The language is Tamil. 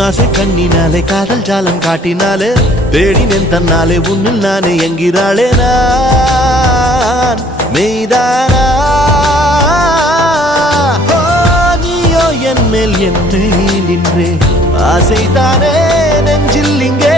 உன்னாசை கண்ணினாலே காதல் ஜாலம் காட்டினாலே தேடினேன் தன்னாலே உன்னில் நானே என்கிறாளே நான் மெய்தானா என் மேல் என்னை நின்றே ஆசைதானே நெஞ்சில் இங்கே